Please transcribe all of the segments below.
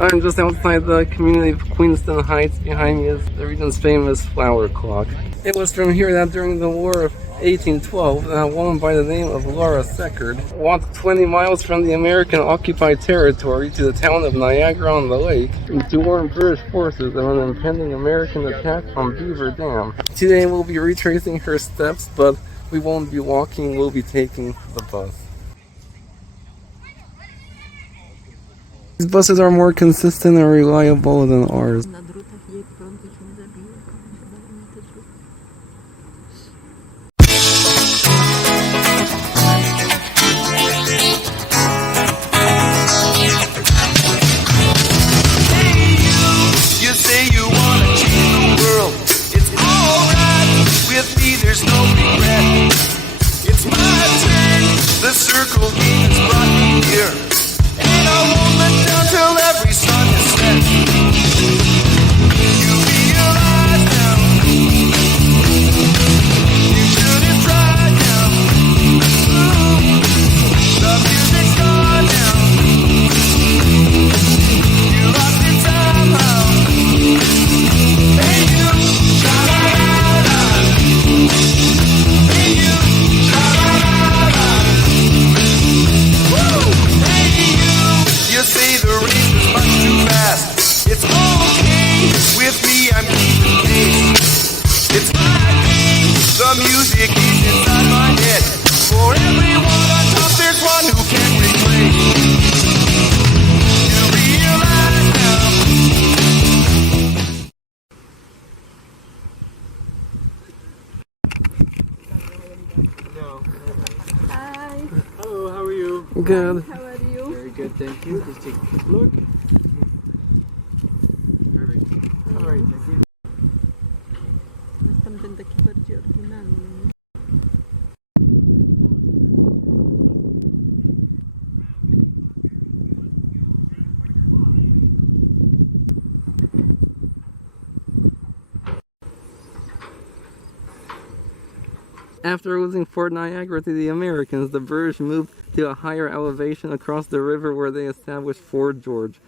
I'm just outside the community of Queenston Heights. Behind me is the region's famous Floral Clock. It was from here that during the War of 1812, a woman by the name of Laura Secord walked 20 miles from the American-occupied territory to the town of Niagara-on-the-Lake to warn British forces of an impending American attack on Beaver Dam. Today we'll be retracing her steps, but we won't be walking, we'll be taking the bus. These buses are more consistent and reliable than ours. There's no regret. It's my turn. The circle game has brought me here, and I won't let down till every sun is set. You realize now you shouldn't try now. Ooh, the music's gone now. You lost it somehow. Hey you, sha-la-la-la. You say the race is much too fast. It's okay with me, I'm keeping pace. It's my game, the music is inside my head. For everyone on top, there's one who can replace. You realize now. Hi. Hello, how are you? Good. How are you? Very good, thank you. Just take a quick look. Perfect. Alright, thank you. Jest tam ten taki bardziej oryginalny. After losing Fort Niagara to the Americans, the British moved to a higher elevation across the river where they established Fort George.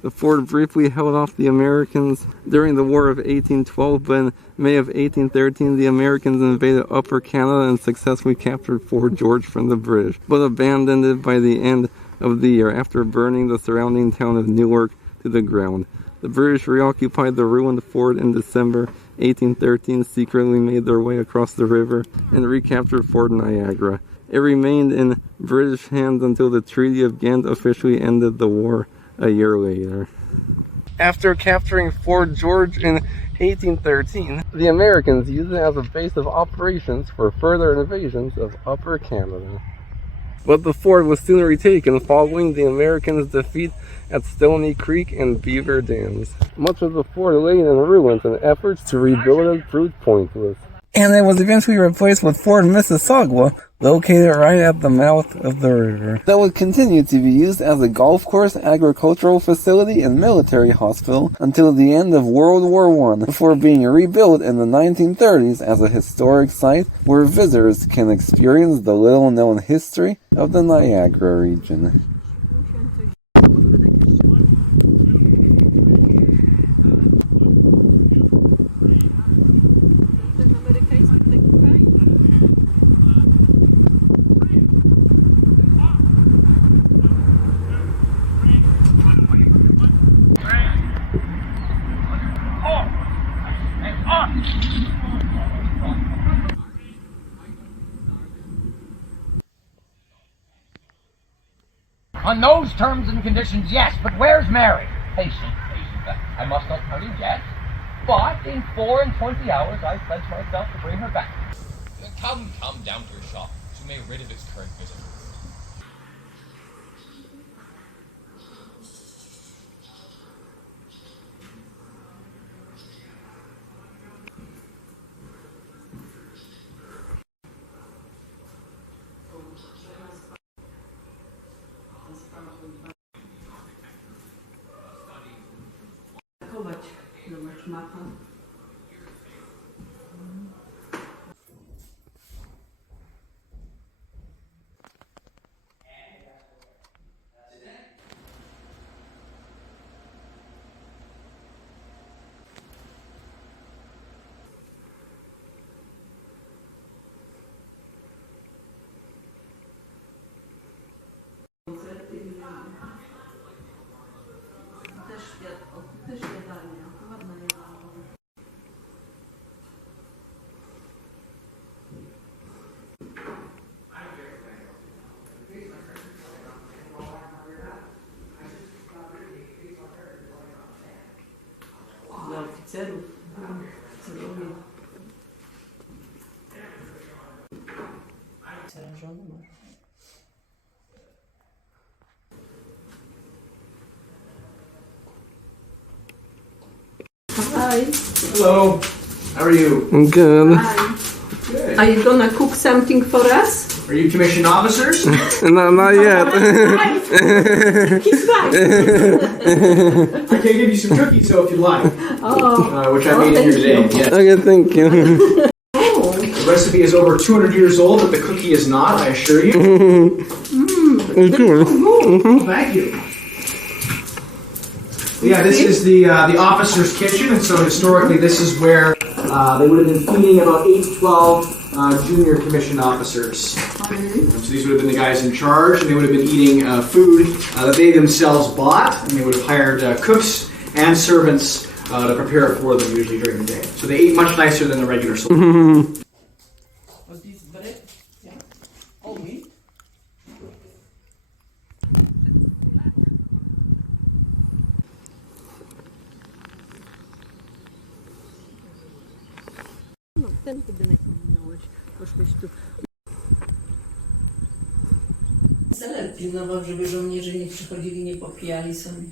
The fort briefly held off the Americans during the War of 1812, but in May of 1813 the Americans invaded Upper Canada and successfully captured Fort George from the British, but abandoned it by the end of the year after burning the surrounding town of Newark to the ground. The British reoccupied the ruined fort in December 1813, secretly made their way across the river, and recaptured Fort Niagara. It remained in British hands until the Treaty of Ghent officially ended the war a year later. After capturing Fort George in 1813, the Americans used it as a base of operations for further invasions of Upper Canada. But the fort was soon retaken following the Americans' defeat at Stony Creek and Beaver Dams. Much of the fort lay in ruins, and efforts to rebuild it proved pointless. And it was eventually replaced with Fort Mississauga, located right at the mouth of the river. That would continue to be used as a golf course, agricultural facility, and military hospital until the end of World War I, before being rebuilt in the 1930s as a historic site where visitors can experience the little-known history of the Niagara region. On those terms and conditions, yes, but where's Mary? Patient. I must not tell you yet, but in 24 hours I pledge myself to bring her back. Come down to your shop. She may rid of its current visitor. Też jadalnia. Ładna jadalnia. Dla oficerów. Celowie. Zarażony masz. Hi. Hello. How are you? Good. Hi. Are you gonna cook something for us? Are you commissioned officers? No, not yet. He's right. I can give you some cookies though if you like. Which I made here today. thank you. Yes. Okay, thank you. Oh. The recipe is over 200 years old, but the cookie is not, I assure you. Thank you. Yeah, this is the officer's kitchen, and so historically this is where they would have been feeding about 8 to 12 junior commissioned officers. So these would have been the guys in charge, and they would have been eating food that they themselves bought, and they would have hired cooks and servants to prepare it for them usually during the day. So they ate much nicer than the regular soldiers. Was this bread? Yeah. All meat? No, ten budynek minąłeś. Poszłeś tu. Celer pilnował, żeby żołnierze nie przychodzili, nie popijali sobie.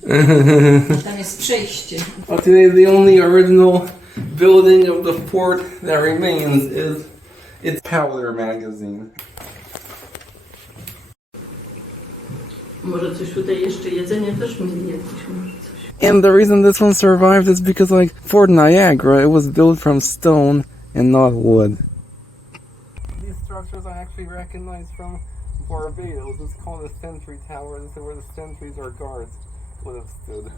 Tam jest przejście. Well, today the only original building of the fort that remains is its powder magazine. Może coś tutaj jeszcze jedzenie też mieli jakieś, może coś. And the reason this one survived is because, like, Fort Niagara, it was built from stone and not wood. These structures I actually recognize from Barbados. It's called a sentry tower. This is where the sentries or guards would have stood.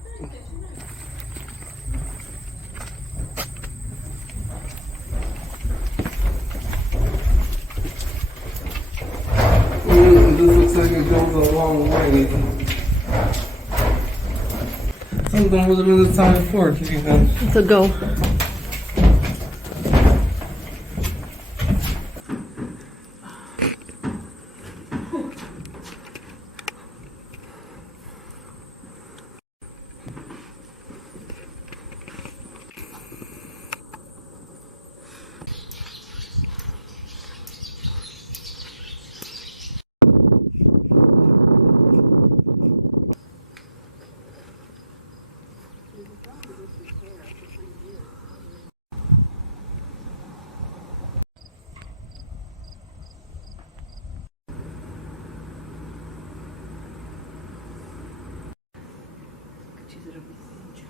This looks like it goes a long way. Something would have been the time fort even. To go. Ci zrobić zdjęcia.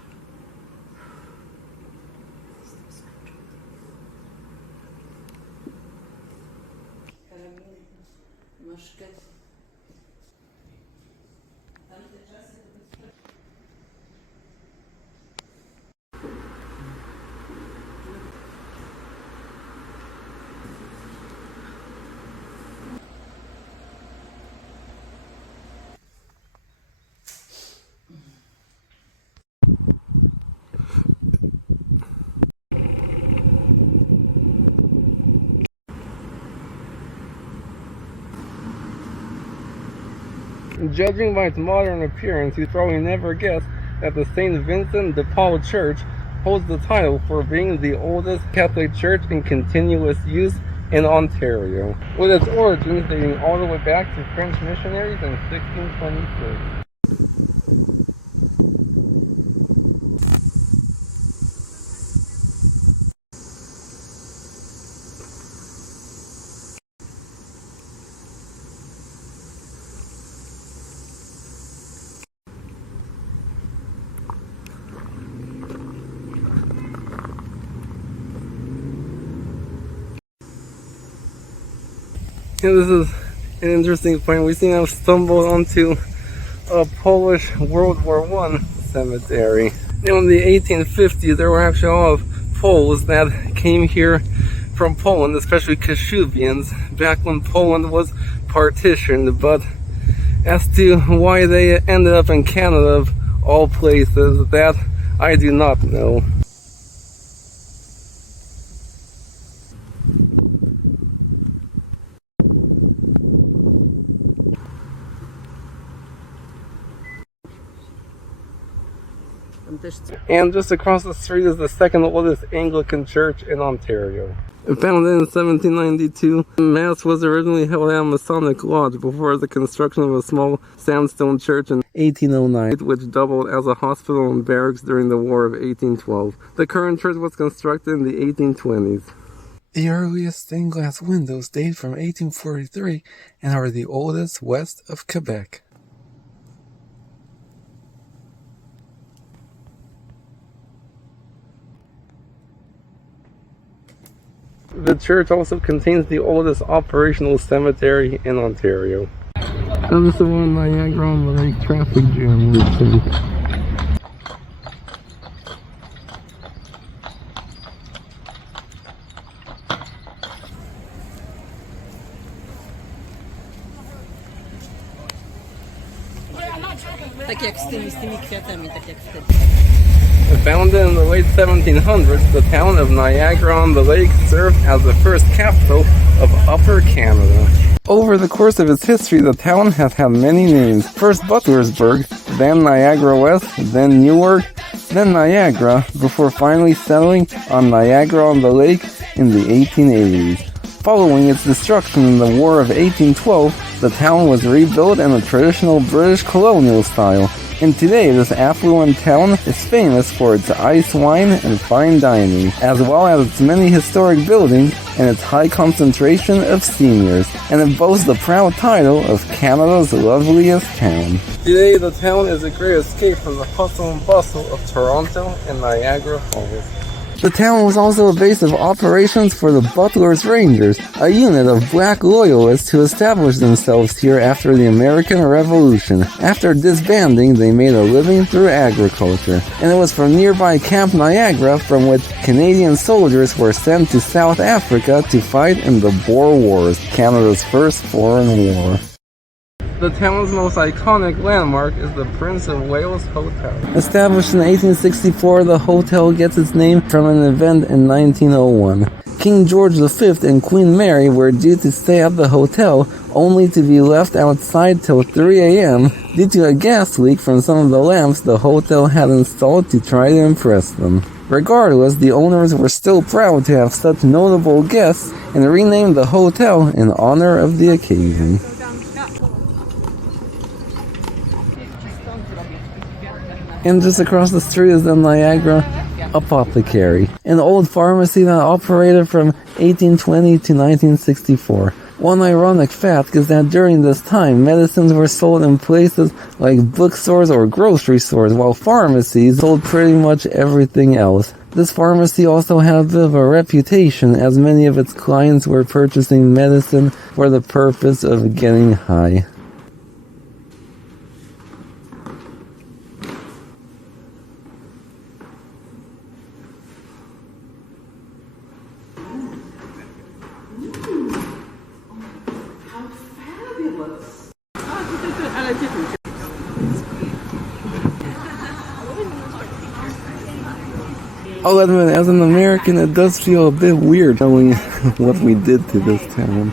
Masz szkiet. Tamte czasy to bez... Judging by its modern appearance, you'd probably never guess that the St. Vincent de Paul Church holds the title for being the oldest Catholic church in continuous use in Ontario, with its origins dating all the way back to French missionaries in 1626. And this is an interesting point. We seem to have stumbled onto a Polish World War I cemetery. Now, in the 1850s, there were actually a lot of Poles that came here from Poland, especially Kashubians, back when Poland was partitioned. But As to why they ended up in Canada of all places, that I do not know. And just across the street is the second oldest Anglican church in Ontario. Founded in 1792, Mass was originally held at a Masonic lodge before the construction of a small sandstone church in 1809, which doubled as a hospital and barracks during the War of 1812. The current church was constructed in the 1820s. The earliest stained glass windows date from 1843 and are the oldest west of Quebec. The church also contains the oldest operational cemetery in Ontario. And this is one Niagara-on-the-Lake traffic jam we've seen. Tak jak z tymi kwiatami, tak jak wtedy. Founded in the late 1700s, the town of Niagara-on-the-Lake served as the first capital of Upper Canada. Over the course of its history, the town has had many names. First Butlersburg, then Niagara West, then Newark, then Niagara, before finally settling on Niagara-on-the-Lake in the 1880s. Following its destruction in the War of 1812, the town was rebuilt in a traditional British colonial style. And today, this affluent town is famous for its ice wine and fine dining, as well as its many historic buildings and its high concentration of seniors, and it boasts the proud title of Canada's loveliest town. Today, the town is a great escape from the hustle and bustle of Toronto and Niagara Falls. The town was also a base of operations for the Butler's Rangers, a unit of black loyalists who established themselves here after the American Revolution. After disbanding, they made a living through agriculture, and it was from nearby Camp Niagara from which Canadian soldiers were sent to South Africa to fight in the Boer Wars, Canada's first foreign war. The town's most iconic landmark is the Prince of Wales Hotel. Established in 1864, the hotel gets its name from an event in 1901. King George V and Queen Mary were due to stay at the hotel, only to be left outside till 3 a.m. due to a gas leak from some of the lamps the hotel had installed to try to impress them. Regardless, the owners were still proud to have such notable guests and renamed the hotel in honor of the occasion. And just across the street is the Niagara Apothecary, an old pharmacy that operated from 1820 to 1964. One ironic fact is that during this time, medicines were sold in places like bookstores or grocery stores, while pharmacies sold pretty much everything else. This pharmacy also had a bit of a reputation, as many of its clients were purchasing medicine for the purpose of getting high. I'll admit, as an American, it does feel a bit weird knowing what we did to this town.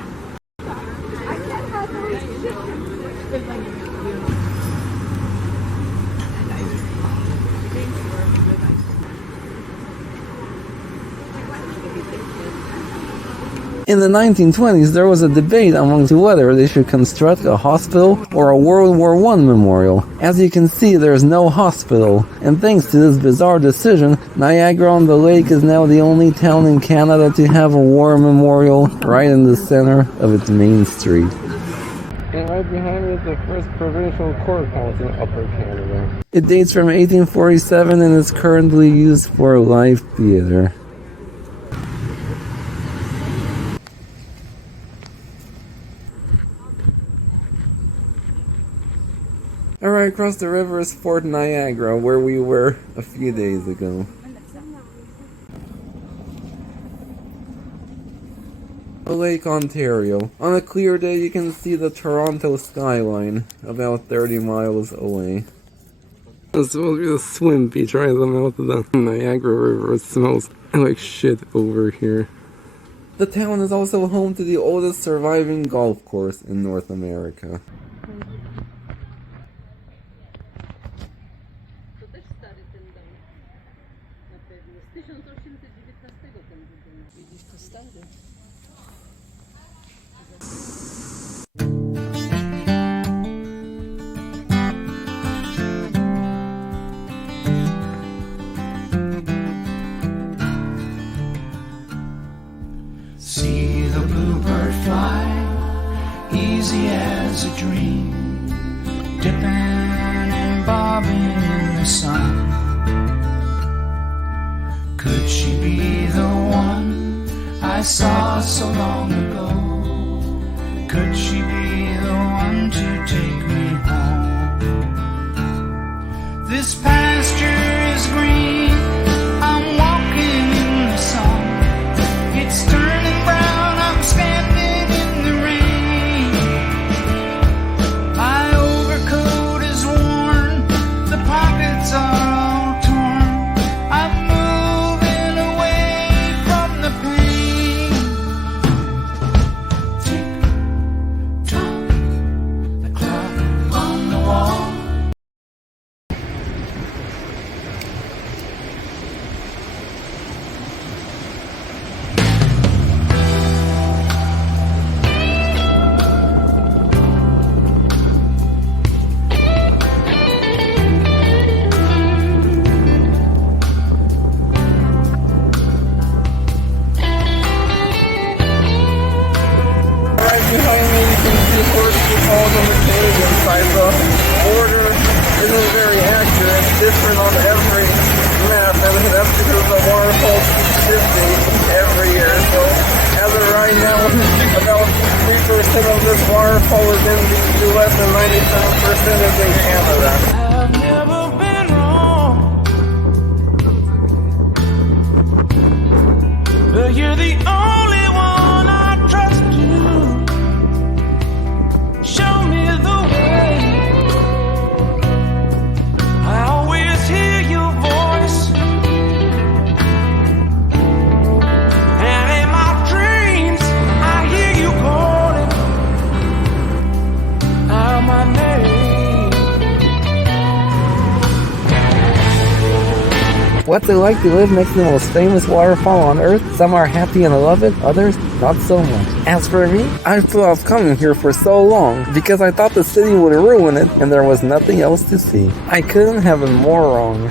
In the 1920s, there was a debate amongst whether they should construct a hospital or a World War I memorial. As you can see, there is no hospital, and thanks to this bizarre decision, Niagara-on-the-Lake is now the only town in Canada to have a war memorial right in the center of its main street. And right behind me is the first provincial courthouse in Upper Canada. It dates from 1847 and is currently used for live theater. Alright, across the river is Fort Niagara, where we were a few days ago. Lake Ontario. On a clear day, you can see the Toronto skyline about 30 miles away. It's supposed to be the swim beach right at the mouth of the Niagara River. It smells like shit over here. The town is also home to the oldest surviving golf course in North America. To też stary ten dom. Na pewno. Z 1819 ten budynek. Widzisz, to stary. See the bluebird fly, easy as a dream, dipping and bobbing in the sun. Could she be the one I saw so long ago? Could she be the one to take me home? This pasture is green, I'm walking in the sun. It's turning brown, I'm standing in the rain. My overcoat is worn, the pockets are all torn. I'm moving away from the pain. Tick tock, the clock on the wall. Right behind me, you can see horseshoe falls on the cave inside the border. Isn't very accurate. It's different on every map, and that's because the waterfall keeps shifting every year. So, as of right now, about 3% of this waterfall is in the US and 97% is in Canada. I've never been wrong, but you're the only one I trust you. Show me the way. I always hear your voice, and in my dreams I hear you calling out my name. What's it like to live next to the most famous waterfall on Earth? Some are happy and love it, others not so much. As for me, I thought I was coming here for so long because I thought the city would ruin it and there was nothing else to see. I couldn't have been more wrong.